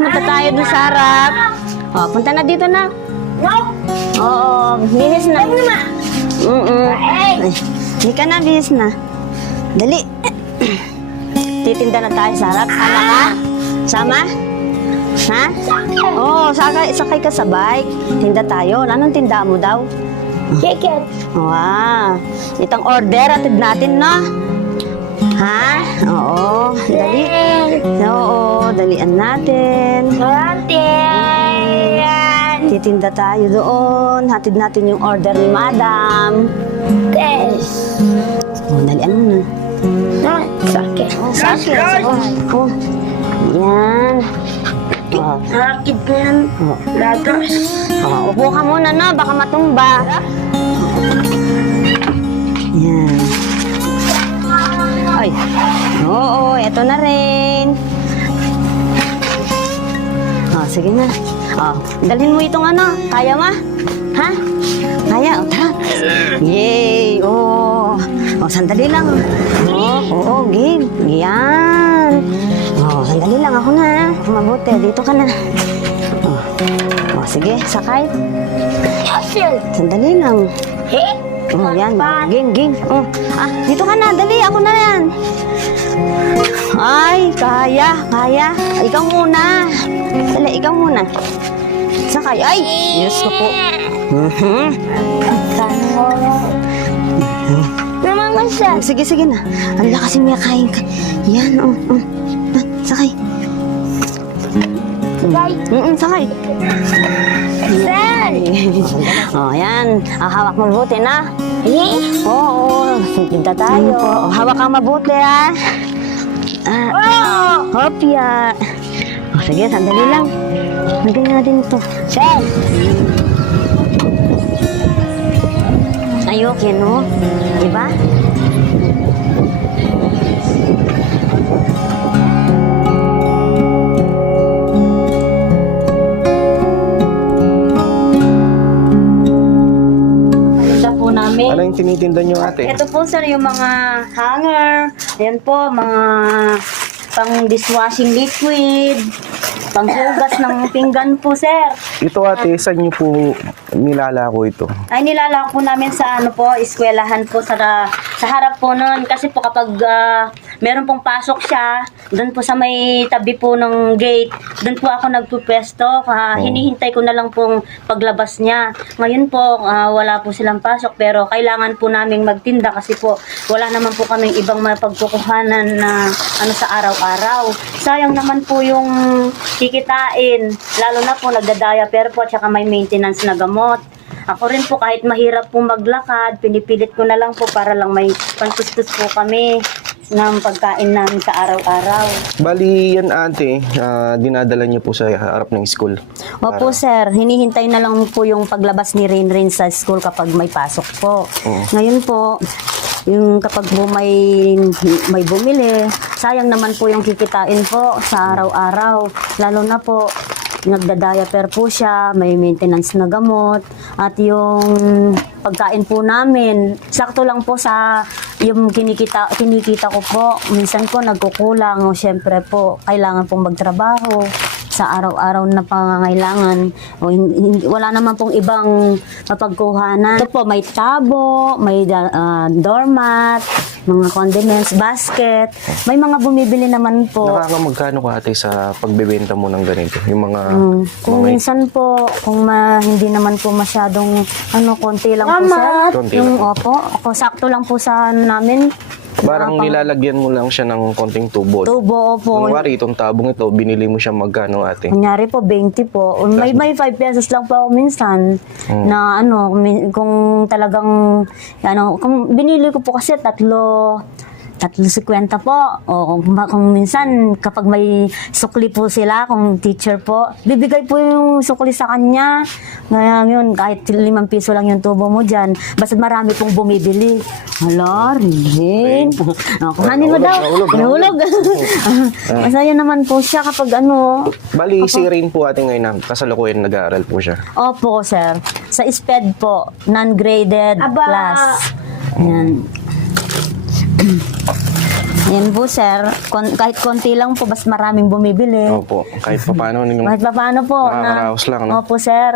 Punta tayo doon sa harap. Oh, punta na dito na. Oo, bihis na. Ay, hindi ka na, bihis na. Dali. Titinda na tayo sa harap. Sama ka? Sama? Ha? Oo, sakay ka sa bike. Tinda tayo. Anong tinda mo daw? Chicken. Wow. Itong order, atid natin, no? Ha? Oo. Dali. Oo, dalian natin. Titinda tayo doon. Hatid natin yung order ni Madam. Oh, dalian mo na. Sakit. Oh, sakit. Oh. Yan. Oh. Sakit yan. Oh. Lagas. Oh, upo ka muna, no? Baka matumba. Yan. Ay. Oo, eto na rin. Oh, sige na. Oh, dalhin mo itong ano. Kaya ma? Ha? Kaya? O, tara. Yay! Oh. Oh, sandali lang. Oo, game. Yan. Oh, sandali lang. Ako na. Mabuti. Dito ka na. Oh. Oh, sige. Sakay. Sandali lang. Oh, yan. Ging. Oh. Ah, dito ka na. Dali. Ako na yan. Ay, kaya. Ikaw muna. Dali, ikaw muna. Sakay. Ay! Diyos ko po. Naman ko siya. Sige na. Ang lakas yung kain ka. Yan, sakay. Sakay. Sir! Oh, yan. Hawak mo mabuti na. Oo, tinda tayo. Hawak kang mabuti, ha. Hopya. Oh, sige, sandali lang. Lagyan natin ito. Sir! Ayok yan, no? Diba? Namin. Ano yung tinitinda nyo, ate? Ito po sir, yung mga hanger. Ayan po, mga pang dishwashing liquid. Panghugas ng pinggan po sir. Ito, ate, saan nyo po nilalako ito? Ay nilalako po namin sa ano po, eskwelahan po sa harap po nun. Kasi po kapag meron pong pasok siya, doon po sa may tabi po ng gate, doon po ako nagpupwesto. Hinihintay ko na lang pong paglabas niya. Ngayon po, wala po silang pasok pero kailangan po naming magtinda kasi po wala naman po kaming ibang mapagkukuhanan na ano sa araw-araw. Sayang naman po yung kikitain, lalo na po nagdadaya pero po at saka may maintenance na gamot. Ako rin po kahit mahirap po maglakad, pinipilit ko na lang po para lang may pantustos po kami ng pagkain namin sa araw-araw. Bali yan, ate, dinadala nyo po sa harap ng school. Opo sir, hinihintay na lang po yung paglabas ni Rain sa school kapag may pasok po. Ngayon po, yung kapag po may bumili, sayang naman po yung kikitain po sa araw-araw. Lalo na po, nagda-diaper po siya, may maintenance na gamot, at yung pagkain po namin, sakto lang po sa yung kinikita ko po. Minsan po nagkukulang, o syempre po, kailangan pong magtrabaho sa araw-araw na pangangailangan. Wala naman pong ibang mapagkuhanan. Ito po, may tabo, may doormat, mga condiments, basket. May mga bumibili naman po. Nakakamagkano ka, ate, sa pagbebenta mo ng ganito? Yung mga... Kung minsan po, kung hindi naman po masyadong konti lang po sir. Konti Yung lang. kung sakto lang po sa namin. Parang nilalagyan mo lang siya ng konting tubo. Tubo po. Kunwari, itong tabong ito, binili mo siya magkano, ate? Kunyari po, 20 po. May 5 pesos lang po ako minsan. Na kung talagang, kung binili ko po kasi 3.50 po. O kung minsan, kapag may sukli po sila, kung teacher po, bibigay po yung sukli sa kanya. Ngayon, kahit 5 piso lang yung tubo mo dyan, basta marami pong bumibili. Hala, rin. Kuhanin mo daw. Nahulog. Masaya naman po siya kapag Bali, si Rain po, ate, ngayon na kasalukuyan nag-aaral po siya. Opo, sir. Sa SPED po, non-graded class. Ayan. Yan po, sir. Kahit konti lang po, bas maraming bumibili. Opo, kahit pa paano Kahit pa paano po. Nakakaraos lang, no? Opo, sir.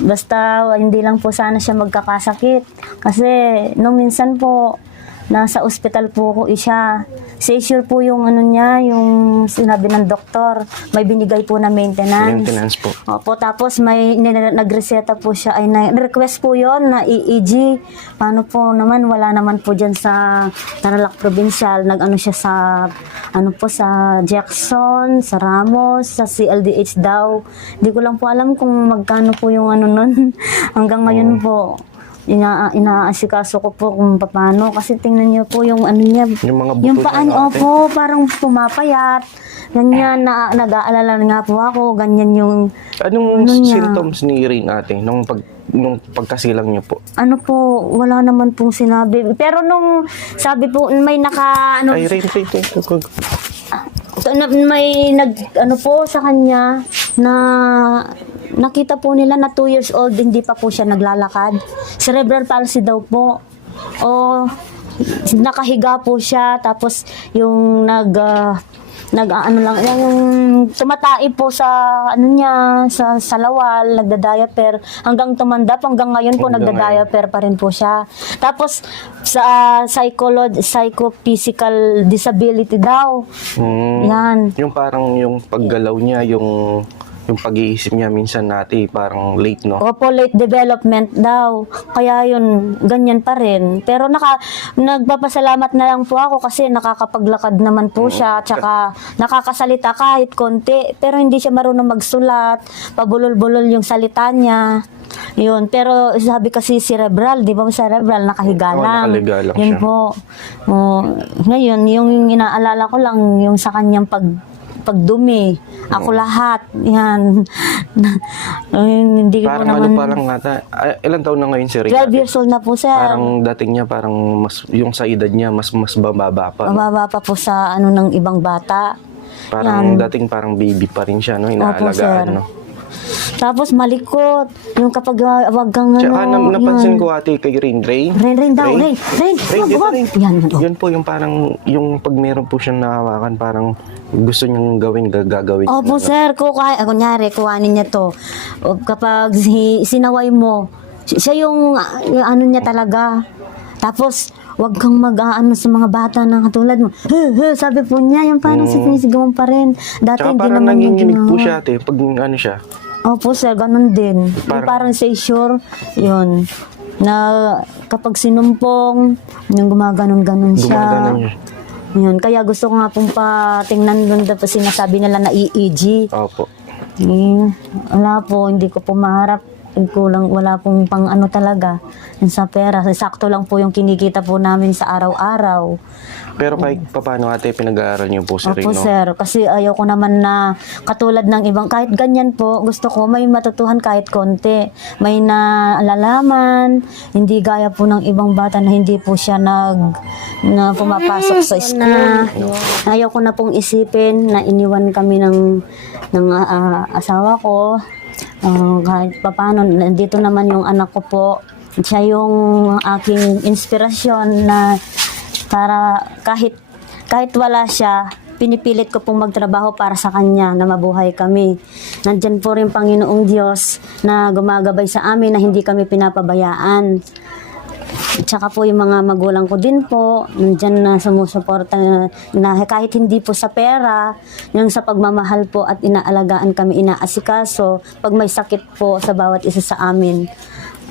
Basta hindi lang po sana siya magkakasakit. Kasi nung minsan po, nasa ospital po ko siya. Seizure po yung ano niya, yung sinabi ng doktor. May binigay po na maintenance. Maintenance po. Opo, tapos may nagreseta po siya, ay request po yon na EEG. Paano po naman, wala naman po dyan sa Tarlac Provincial. Nag-ano siya sa, ano po, sa Jackson, sa Ramos, sa CLDH daw. Hindi ko lang po alam kung magkano po yung ano nun. Hanggang ngayon po, inaasikaso ko po kung paano. Kasi tingnan niyo po yung ano niya. Yung mga buto Yung paan, niya, ate. opo, parang pumapayat. Ganyan, nag-aalala nga po ako. Ganyan yung, Anong Ano niya? symptoms ni Rain, ate, nung pagkasilang niyo po? ano po, wala naman pong sinabi. Pero nung sabi po, may naka, ano, Ay, Rain. may ano po sa kanya na nakita po nila na 2 years old, hindi pa po siya naglalakad. Cerebral palsy daw po. O nakahiga po siya, tapos yung ano lang, yung tumatai po sa ano niya, sa lawal, nagda-diaper hanggang tumanda po, hanggang ngayon po Hanggang nagda-diaper pa rin po siya. Tapos sa psychophysical disability daw. Yan. Yung parang yung paggalaw niya, yung pag-iisip niya minsan natin parang late, no? Opo, late development daw. Kaya yun, ganyan pa rin. Pero nagpapasalamat na lang po ako kasi nakakapaglakad naman po siya, tsaka nakakasalita kahit konti. Pero hindi siya marunong magsulat, pabulol-bulol yung salita niya. Yun, pero sabi kasi cerebral, di ba cerebral, nakahiga Oo, lang. nakaliga lang Yun siya. po. Ngayon, yung inaalala ko lang, yung sa kanyang pagdumi. Ako lahat. Yan. Hindi ko Parang naman. parang ilang taon na ngayon si Rain? 12 years old na po, sir. Parang dating niya, parang yung sa edad niya, mas bababa pa. No? Mababa pa po sa ano ng ibang bata. Parang dating parang baby pa rin siya, no? sir. Inaalagaan, no? Tapos malikot. Yung kapag wag kang Tsaka ano. napansin yan. ko, ate, kay Rain. Rain daw. Rain. Rain, di ba, Wag. Rain? Yan. Oh. Yun po yung parang, yung pag meron po siyang nahawakan, parang gusto niyang gawin, gagawin. Opo, sir. Kunyari, kuhanin niya to. O, kapag sinaway mo, siya yung ano niya talaga. Tapos, wag kang mag-aano sa mga bata na katulad mo. Sabi po niya, yung parang sinisigawan pa rin. Dati Tsaka hindi parang naman yung nanginginig po ginawa. siya, ate, pag ano siya. Opo, sir, ganun din. Yung parang seizure, yun. Na kapag sinumpong, yung gumaganon-ganon siya. Gumagana niya. Yun, kaya gusto ko nga pong patingnan doon dapat sinasabi nila na EEG. Opo. Wala po, hindi ko po maharap. Kulang, wala pong pang ano talaga. Yun sa pera. Sakto lang po yung kinikita po namin sa araw-araw. Pero kahit paano, ate, pinag-aaral niyo po si Rain, Opo, no? sir. Kasi ayaw ko naman na katulad ng ibang, kahit ganyan po, gusto ko may matutuhan kahit konti. May nalalaman, hindi gaya po ng ibang bata na hindi po siya na pumapasok sa school. Ayaw ko na pong isipin na iniwan kami ng asawa ko. Kahit paano, nandito naman yung anak ko po. Siya yung aking inspirasyon na para kahit wala siya, pinipilit ko pong magtrabaho para sa kanya na mabuhay kami. Nandyan po rin Panginoong Diyos na gumagabay sa amin na hindi kami pinapabayaan. Tsaka po yung mga magulang ko din po, nandyan na sumusuporta na kahit hindi po sa pera, yung sa pagmamahal po at inaalagaan kami, inaasikaso, pag may sakit po sa bawat isa sa amin.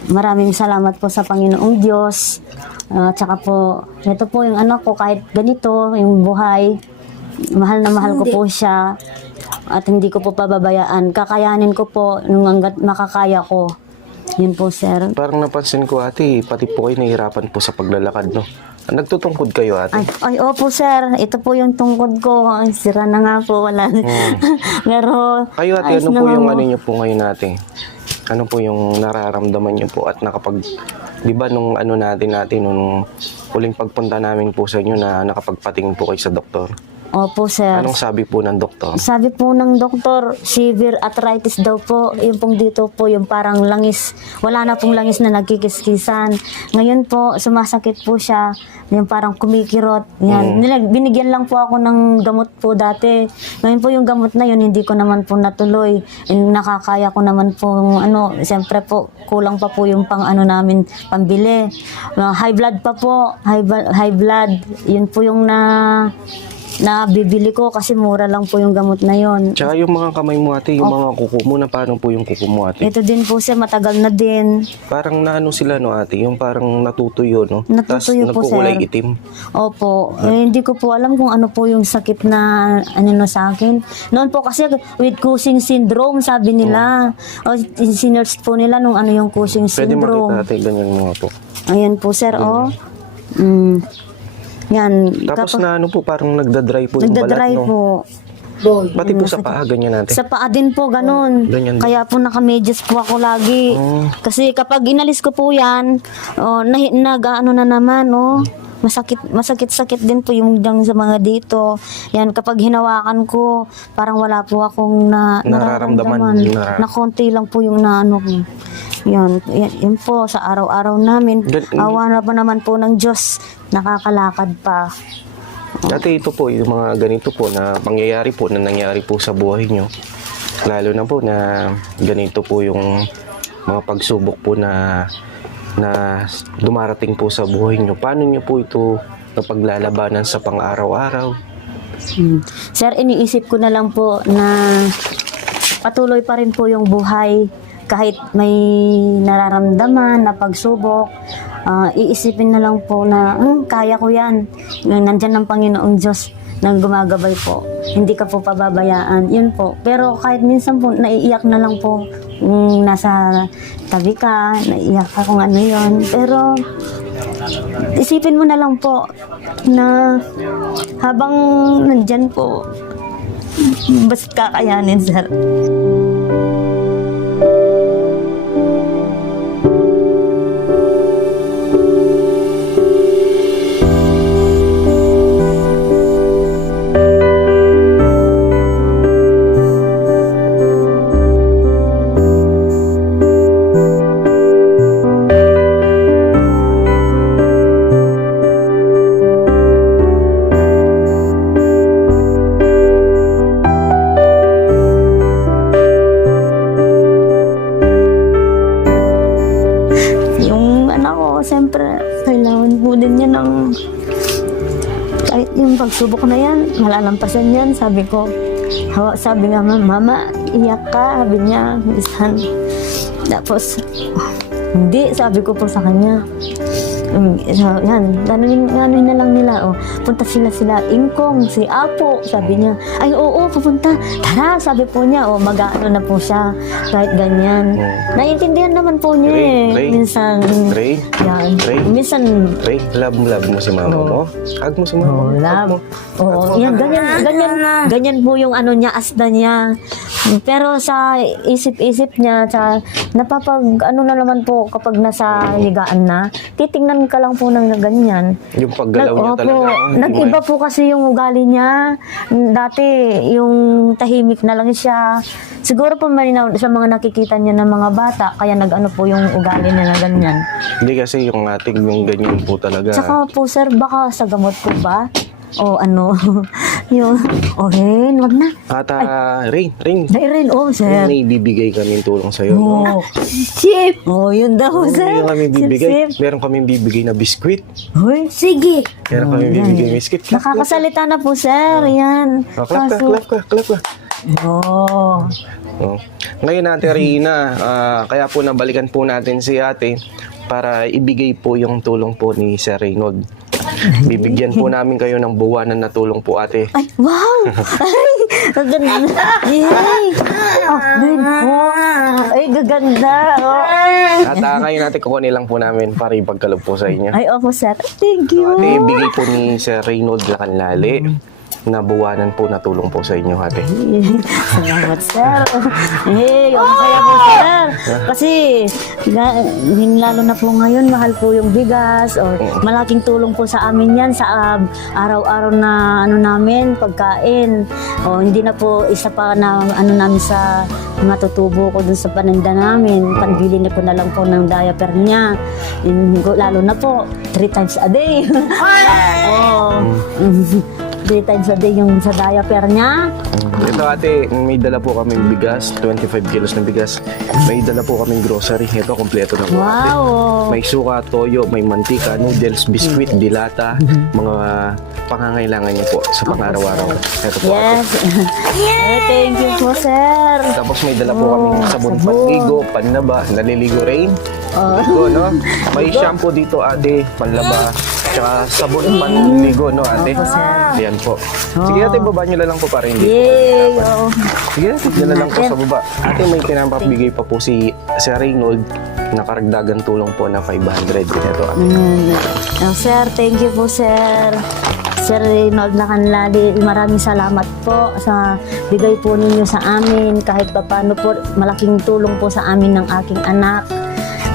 Maraming salamat po sa Panginoong Diyos. Tsaka po, ito po yung anak ko, kahit ganito, yung buhay, mahal na mahal ko po siya at hindi ko po pababayaan. Kakayanin ko po nung hanggat makakaya ko. Yun po, sir. Parang napansin ko, ate, pati po kayo nahihirapan po sa paglalakad, no? Nagtutungkod kayo, ate? Ay, opo, sir. Ito po yung tungkod ko. Ay, sira na nga po. Wala. Pero, Kayo, ate, ayos ano po naman yung po. ano niyo po ngayon, ate? Ano po yung nararamdaman niyo po at di ba nung natin, nung huling pagpunta namin po sa inyo na nakapagpatingin po kayo sa doktor? Opo, sir. Anong sabi po ng doktor? Sabi po ng doktor, severe arthritis daw po. Yung pong dito po, yung parang langis. Wala na pong langis na nagkikiskisan. Ngayon po, sumasakit po siya. Yung parang kumikirot. Yan. Binigyan lang po ako ng gamot po dati. Ngayon po yung gamot na yun, hindi ko naman po natuloy. Nakakaya ko naman po, siyempre po, kulang pa po yung pang namin, pambili. High blood pa po. High blood. Yun po yung na bibili ko kasi mura lang po yung gamot na yon. Tsaka yung mga kamay mo ate, yung mga kuko mo, na paano po yung kuko mo ate? Ito din po sir, matagal na din. Parang naano sila no ate, yung parang natutuyo no? Natutuyo po, nagkukulay sir. itim. Opo, hindi ko po alam kung ano po yung sakit na sa akin. Noon po kasi with Cushing syndrome sabi nila. O sinerge po nila nung yung Cushing Pwede syndrome. makita ate, ganyan mo nga po. Ayan po sir, Yan. Tapos na ano po, parang nagda-dry po yung balat Nagda-dry no? po. Pati po sa paa, ganyan ate. Sa paa din po, ganun. Ganyan din. Kaya po naka-medyas po ako lagi. Kasi kapag inalis ko po yan, na naman, masakit-sakit din po yung dang sa mga dito. Yan, kapag hinawakan ko, parang wala po akong nararamdaman. Na konti lang po yung ko. Yan po, sa araw-araw namin. Awa na pa naman po ng Diyos, nakakalakad pa. Dati ito po, yung mga ganito po na pangyayari po, na nangyari po sa buhay nyo. Lalo na po na ganito po yung mga pagsubok po na dumarating po sa buhay nyo. Paano nyo po ito napaglalabanan sa pang-araw-araw? Sir, iniisip ko na lang po na patuloy pa rin po yung buhay. Kahit may nararamdaman na pagsubok, iisipin na lang po na kaya ko yan. Nandyan ang Panginoong Diyos na gumagabay po. Hindi ka po pababayaan. Yun po. Pero kahit minsan po, naiiyak na lang po. Nasa tabi ka, naiiyak ka kung ano yun. Pero isipin mo na lang po na habang nandyan po, basta kakayanin, sir. Siyempre, kailangan po din niya ng kahit yung pagsubok na yan, malalampasan yan, sabi ko. Sabi nga, mama, iyak ka, sabi niya, minsan. Tapos, hindi, sabi ko po sa kanya. Yan, gano'n na lang nila, punta sila, Ingkong, si Apo, sabi niya, ay oo, pupunta, tara, sabi po niya, mag-ano na po siya, kahit ganyan. Naiintindihan naman po niya minsan, yan, minsan, love mo si mama mo? Hug mo si mama mo? Love. Yan, ganyan po yung niya, asda niya. Pero sa isip-isip niya, na naman po kapag nasa higaan na, titingnan ka lang po ng ganyan. Yung paggalaw niya talaga. Nag-iba po kasi yung ugali niya. Dati, yung tahimik na lang siya. Siguro po malinaw sa mga nakikita niya ng mga bata, kaya nag-ano po yung ugali niya na ganyan. Hindi kasi yung ating yung ganyan po talaga. Tsaka po sir, baka sa gamot po ba? Yung, Ren, wag na. At Rain, Ren, sir. may bibigay kami tulong sa'yo. No? Chip! Yun daw, sir. Meron kami bibigay. Sip. Meron kami bibigay na biskwit. Hoy, sige. Meron kami bibigay na biskwit. Nakakasalita na po, sir. Yan. Clap ka. Oh. Ngayon Ate Rina, kaya po nabalikan po natin si ate para ibigay po yung tulong po ni Sir Reynold. Bibigyan po namin kayo ng buwanan na tulong po ate. Ay, wow! Ay, gaganda. Yay! Ay, gaganda. At ngayon natin kukunin lang po namin para ipagkalog po sa inyo. Ay, opo, sir. Thank you. Ate, ibigay po ni Sir Reynold Lacanlali na buwanan po na tulong po sa inyo, ate. Salamat, sir. Masaya po, sir. Kasi, lalo na po ngayon, mahal po yung bigas or malaking tulong po sa amin yan sa araw-araw na namin, pagkain. O, hindi na po isa pa na namin sa matutubo ko dun sa paninda namin. Panbili na ko na lang po ng diaper niya. Lalo na po, 3 times a day. Oh. 3 times a day yung sa diaper niya. Ito, ate, may dala po kaming bigas, 25 kilos na bigas. May dala po kaming grocery. Ito, kompleto na po, ate. Wow. May suka, toyo, may mantika, noodles, biskwit, dilata, mga pangangailangan niyo po sa pang-araw-araw. Ito po, ate. Yes. Thank you po, sir. Tapos may dala po kaming sabon panligo, panlaba, naliligo rain. Ito, no? May shampoo dito, ate, panlaba, tsaka sabon panligo, no, ate? Ayan po. Sige, ate, baba niyo na lang po para hindi. Yay! Sige, ate, dyan na lang po sa baba. Ate, may pinapabigay pa po si Reynold na karagdagan tulong po na 500. Ito, ate. Sir, thank you po, sir. Sir Reynold Lacanlali, maraming salamat po sa bigay po ninyo sa amin. Kahit paano po, malaking tulong po sa amin ng aking anak.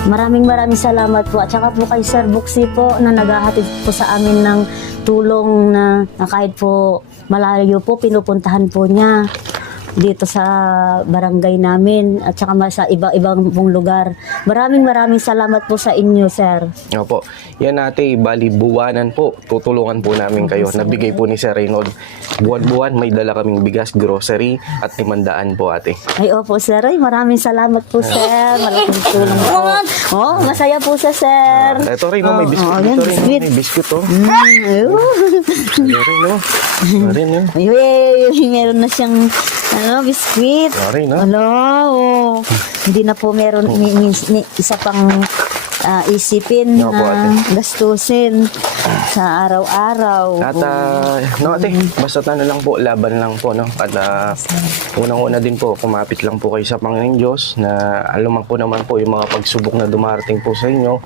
Maraming salamat po. At saka po kay Sir Buxi po na naghahatid po sa amin ng tulong na kahit po malayo po, pinupuntahan po niya dito sa barangay namin at saka sa iba-ibang pong lugar. Maraming salamat po sa inyo, sir. Opo. Yan, ate, bali buwanan po. Tutulungan po namin kayo. Nabigay po ni Sir Reynold. Buwan-buwan, may dala kaming bigas, grocery, at 500 po, ate. Ay, opo, sir. Ay, maraming salamat po, sir. Malaking tulong po. Oh, masaya po sa sir. Ito rin, no, may biscuit Oh, dito yan, rin. biscuit. May biscuit, oh. Ayun. Ito rin, no. Ito rin, no. Yay! Meron na siyang biskuit. Ito rin, no. Hello. Oh. Hindi na po meron isa pang isipin Opo, na ate. gastusin sa araw-araw. At, no, ate, basta lang po, laban lang po, no. At, unang-una din po, kumapit lang po kayo sa Panginoon Diyos na alam po naman po yung mga pagsubok na dumarating po sa inyo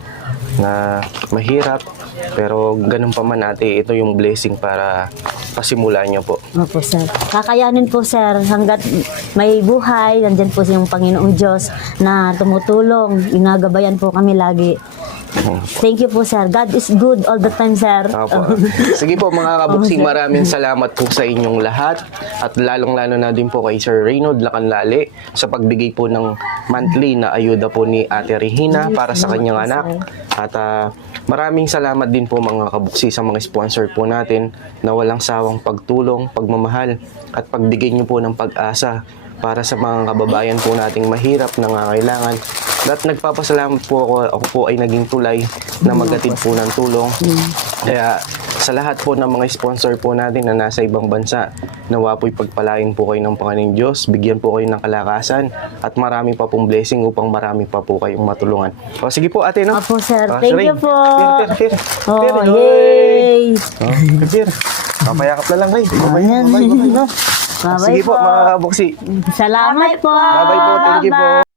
na mahirap. Pero ganun pa man, ate, ito yung blessing para pasimulan nyo po. Opo, sir. Kakayanin po, sir. Hanggat may buhay, nandyan po yung Panginoong Diyos na tumutulong. Inagabayan po kami lagi. Thank you po, sir. God is good all the time, sir. Opo. Sige po, mga kabuksing, maraming salamat po sa inyong lahat at lalong-lalo na din po kay Sir Reynold Lacanlali sa pagbigay po ng monthly na ayuda po ni Ate Regina para sa kanyang anak. At maraming salamat din po, mga kabuksi, sa mga sponsor po natin na walang sawang pagtulong, pagmamahal at pagbigay niyo po ng pag-asa para sa mga kababayan po nating mahirap, nangangailangan. At nagpapasalamat po ako po ay naging tulay na maghatid po ng tulong. Kaya sa lahat po ng mga sponsor po natin na nasa ibang bansa, nawa po'y pagpalain po kayo ng Panginoong Diyos, bigyan po kayo ng kalakasan at marami pa pong blessing upang marami pa po kayong matulungan. O sige po, ate, no? Opo, sir. Ah, Thank Sir you Ray. po. Pir. Oh, Pir, yay! Pir. Papayakap na lang, Ray. Ayan. Bye-bye. Bye-bye Sige po, po. mga kabuksi. Salamat po. Bye-bye po. Thank you po.